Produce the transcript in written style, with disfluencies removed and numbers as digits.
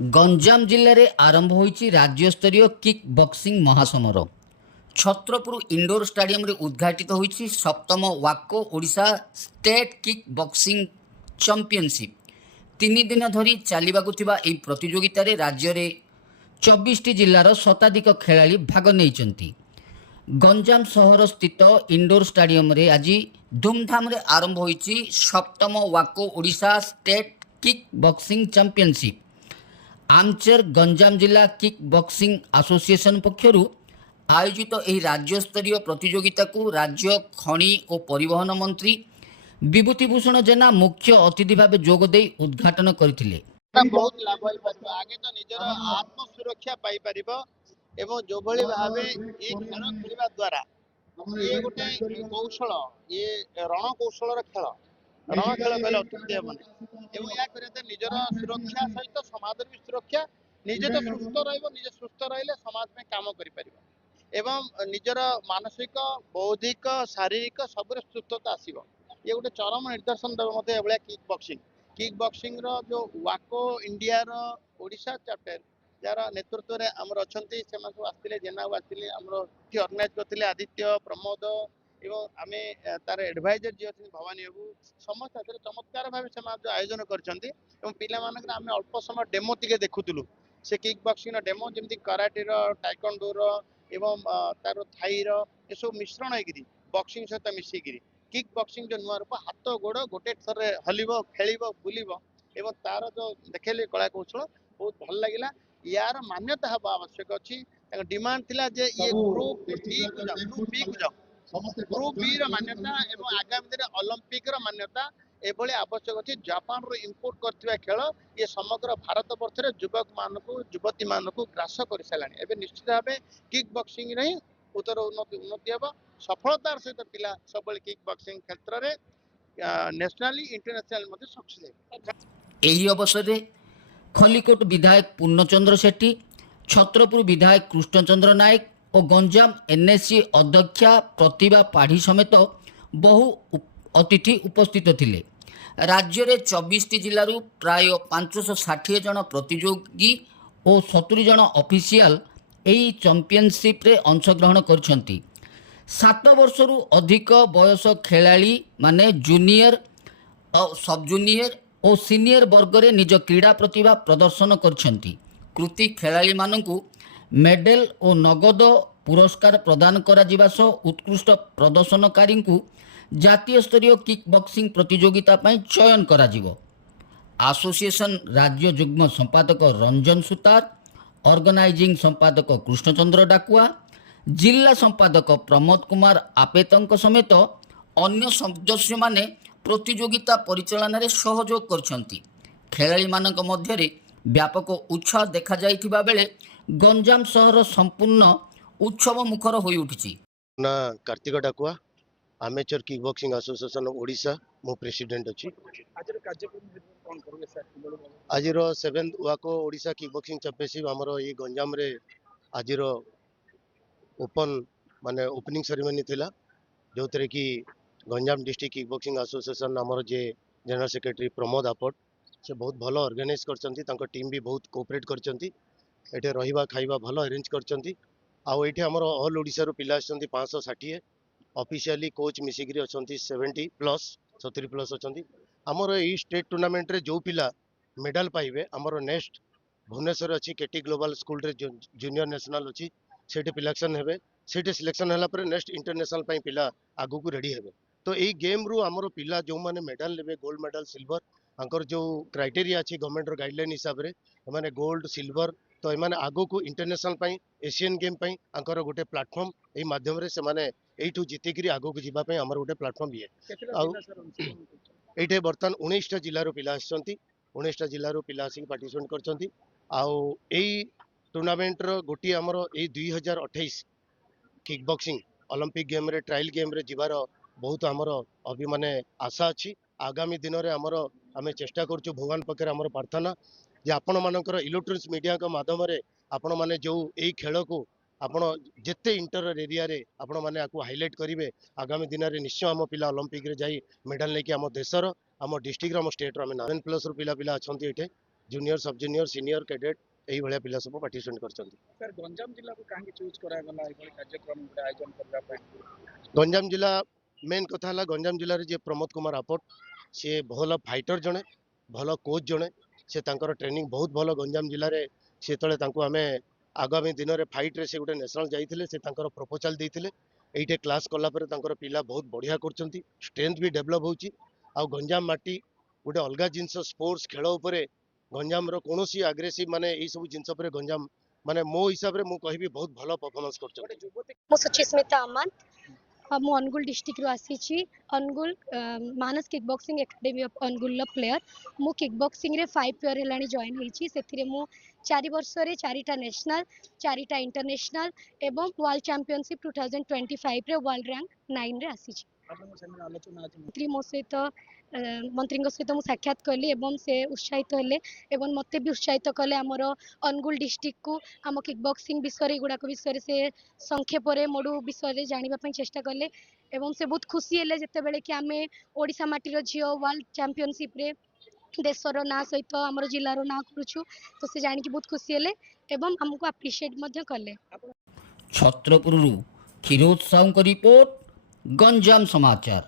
गंजाम जिले में आरंभ होईची राज्यस्तरीय किक बॉक्सिंग महासमर। छत्रपुर इंडोर स्टाडियम रे उद्घाटित होईची सप्तम वाको Odisha state kick boxing championship. 3 दिन धरी चलिबाकु थिबा एई प्रतियोगिता रे राज्य रे 24 जिल्लार शताधिक खेलाड़ी भाग नेइचंती। गंजाम सहर स्थित इंडोर स्टाडियम रे आज धूमधाम रे आरंभ होईची सप्तम वाको Odisha state kick boxing championship. आमचेर गंजाम जिला किक बॉक्सिंग एसोसिएशन पक्षरु आयोजित एही राज्यस्तरीय प्रतियोगिता को राज्य खनि और परिवहन मंत्री विभूतिभूषण जेना मुख्य अतिथि भाव जोगदे उद्घाटन करथिले। बहुत लाभ हो पारिबो। आगे तो निजर आत्म सुरक्षा पाई पारिबो एवं जो भली भाबे ए खेल खेलिबा द्वारा ये गोटे कौशल ये रण कौशल खेल रण खेल कहले अत्युक्ति हेबनी एवं या करे निजर सुरक्षा सहित समाज भी सुरक्षा निजे तो सुस्थ रहिबो निजे सुस्थ रहिले समाज में काम करि पारिबो एवं निजर मानसिक बौद्धिक शारीरिक सब सुस्थता आसीबो। ये गोटे चरम निर्देशन देव मते एभलिया किक बॉक्सिंग रो जो वाको इंडिया रो ओडिशा चैप्टर जार नेतृत्व में आमर अच्छा से आसते जेना आसते आमर अर्गानाइज करते आदित्य प्रमोद एवं आम तार एडभाइजर जी अच्छे भवानी बाबू समस्त चमत्कार भाव से आयोजन कर अल्प समय डेमो टे देखुलु से किक बॉक्सिंग डेमो जमी कराटे टाइकोंडोर एवं तार थाई सब मिश्रण होगी बॉक्सिंग सहित मिसिकी किक बॉक्सिंग जो नुआ रूप हाथ गोड़ गोटे थर हलिब खेल बुल एवं तार जो देखेले कला कौशल बहुत भल लगे। यार मान्यता हवा आवश्यक अच्छी डिमांड थिला जे ये ग्रुप बी को जाओ ग्रुप बी रो मान्यता एवं आगामी दिन ओलंपिक रो मान्यता एभली आवश्यक अच्छी। जापान रो इंपोर्ट करथिबा खेल ये समग्र भारत वर्ष रे युवक मानकु युवती मानकु ग्रास कर सालानी एबे निश्चित भाबे किक बॉक्सिंग रे उत्तर उन्नति हेबो सफलतार सहित पिला सबले किक बॉक्सिंग क्षेत्र रे नेशनली इंटरनेशनल मध्ये सक्सेस हेबो। एही अवसर रे खलिकोट विधायक पूर्णचंद्र सेठी, छत्रपुर विधायक कृष्णचंद्र नायक और गंजाम एनएससी अध्यक्षा प्रतिभा पाढ़ी समेत बहु अतिथि उपस्थित थिले। राज्य में 24 जिलूर प्राय 560 जन प्रतियोगी और 70 जन ऑफिशियल एही चैंपियनशिप रे अंशग्रहण करछंती। 7 वर्षरु अधिक बयस खेलाड़ी माने जूनियर और सब जूनियर और सीनियर वर्ग रे निज क्रीड़ा प्रतिभा प्रदर्शन करछंती। कृति खेलाड़ी मानकु मेडल और नगद पुरस्कार प्रदान करा जिबा सह उत्कृष्ट प्रदर्शनकारी को जातीय स्तरीय किक बॉक्सिंग प्रतियोगिता पई चयन करा जिवो। एसोसिएशन राज्य जुग्म संपादक रंजन सुतार, ऑर्गेनाइजिंग संपादक कृष्णचंद्र डाकुआ, जिला संपादक प्रमोद कुमार आपेतंक समेत अन्य सदस्य माने प्रतियोगिता परिचालन में सहयोग करछंती। खेलाड़ी मानक मध्य व्यापक उत्साह देखा जाइथिबा बेले गंजाम सहर संपूर्ण उत्सव मुखर होई उठिछि। ना Kartik Dakua amateur kick boxing association Odisha मो प्रेसिडेंट अछि। आज 7th वाको ओडिशा किक बॉक्सिंग चैंपियनशिप हमरो ये गंजाम रे आज ओपन माने ओपनिंग सेरेमनी थिला जो तरे कि Ganjam district kick boxing association आमर जे जनरल सेक्रेटरी प्रमोद आपट से बहुत भल ऑर्गेनाइज करछंती। तांको टीम भी बहुत कोऑपरेट करछंती। एठे रहिबा खाइबा भल अरेंज करछंती। आउ एठे हमर ऑल ओडिशा रो पिला आछंती 560 ऑफिशियली कोच मिसिग्री अछंती 70 प्लस 70 प्लस अछंती। हमर ए स्टेट टूर्नामेंट रे जो पिला मेडल पाइबे हमर नेक्स्ट भुवनेश्वर अछि केटी ग्लोबल स्कूल रे जूनियर नेशनल अछि सेठी सिलेक्शन हेबे सेठी सिलेक्शन हला पर नेक्स्ट इंटरनेशनल पई पिला आगु को रेडी हेबे। तो यही गेम रु आमर पिला जो माने मेडल लेबे गोल्ड मेडल सिल्वर आंकर जो क्राइटेरिया अछि गवर्नमेंट रो गाइडलाइन हिसाब रे माने गोल्ड सिल्वर तो एमाने आगु को इंटरनेशनल पई एशियन गेम पई आंकर गोटे प्लेटफॉर्म एही माध्यम रे से माने एठू जितिकरी आगु को जीवा पई हमर गोटे प्लेटफॉर्म बिए। एठे बर्तन 19 टा जिल्ला रो पिला आछंती 19 टा जिल्ला रो पिला आसी पार्टिसिपेट करछंती। आउ एही टूर्नामेंट रो गोटी हमर एही 2028 किक बॉक्सिंग ओलंपिक गेम रे ट्रायल गेम रे जीवार बहुत आमर अभी माने आशा अच्छी। आगामी दिन में आमर आम चेष्टा करूँ भगवान पाखे आमर प्रार्थना जे आपण मानकर इलेक्ट्रोनिक्स मीडिया माध्यम रे आपण माने जो यही खेल को आपण जेते इंटर एरिया रे आपण माने आकु हाईलाइट करेंगे आगामी दिन में निश्चय आम पिला ओलंपिक रे जाई मेडल लेके आम देशर आम डिस्ट्रिक्ट आम स्टेट आम 9 प्लस पिला पिला अच्छा ये जूनियर सब जूनियर सीनियर कैडेट यही भाया पिला सब पार्टिसिपेट करछंती। सर गंजाम जिला को कहीं चूज करा गला एभली कार्यक्रम गुडे आयोजन करबा पय गंजाम जिला मेन कथा है गंजाम जिले में प्रमोद कुमार आपट सी भल फाइटर जड़े भल कोच जड़े से तांकर ट्रेनिंग बहुत भल गंजाम जिले में से तले तांको आमे आगामी दिन में फाइट रे से गोटे नेशनल जाइथिले से तांकर प्रपोजल देइथिले एइटे क्लास कला पर तांकर पिला बहुत बढ़िया करछंती स्ट्रेंथ भी डेवलप होउची आ गंजाम माटी गोटे अलग जिनस स्पोर्ट्स खेल उपरे गंजाम रो कोनोसी एग्रेसिव माने एई सब जिनस उपरे गंजाम माने मो हिसाब रे मु कहबी बहुत भल परफॉर्मेंस करछंती। मु सुचिस्मिता अमन मु अनुगुल डिस्ट्रिक्ट रो आसी Angul Manas kick boxing academy of Angul player मु किक बॉक्सिंग रे 5 ईयर हेलानी जॉइन होईची सेथिरे मु 4 वर्ष रे 4टा नेशनल 4टा इंटरनेशनल एवं वर्ल्ड चैंपियनशिप 2025 रे वर्ल्ड रैंक 9 रे आसी आपन सेन आलोचना आज मंत्री मो सहित मंत्री सहित मु साक्षात कली एवं से उत्साहित हेले एवं मते भी उत्साहित कले हमर अनुगुल डिस्ट्रिक्ट को आम किक बॉक्सिंग विषय गुड़ाक विषय से संक्षेप मोडू विषय जानापी चेष्टा कले एवं से बहुत खुशी हेले जिते बेले कि आम ओडिशा माटीर झील वर्ल्ड चैंपियनशिप रे देशर ना सहित आम जिलार ना करुचु तो से जानिक बहुत खुशी हेले एवं हमको अप्रिशिएट कले। छत्रपुरु फिरोज साहू रिपोर्ट गंजाम समाचार।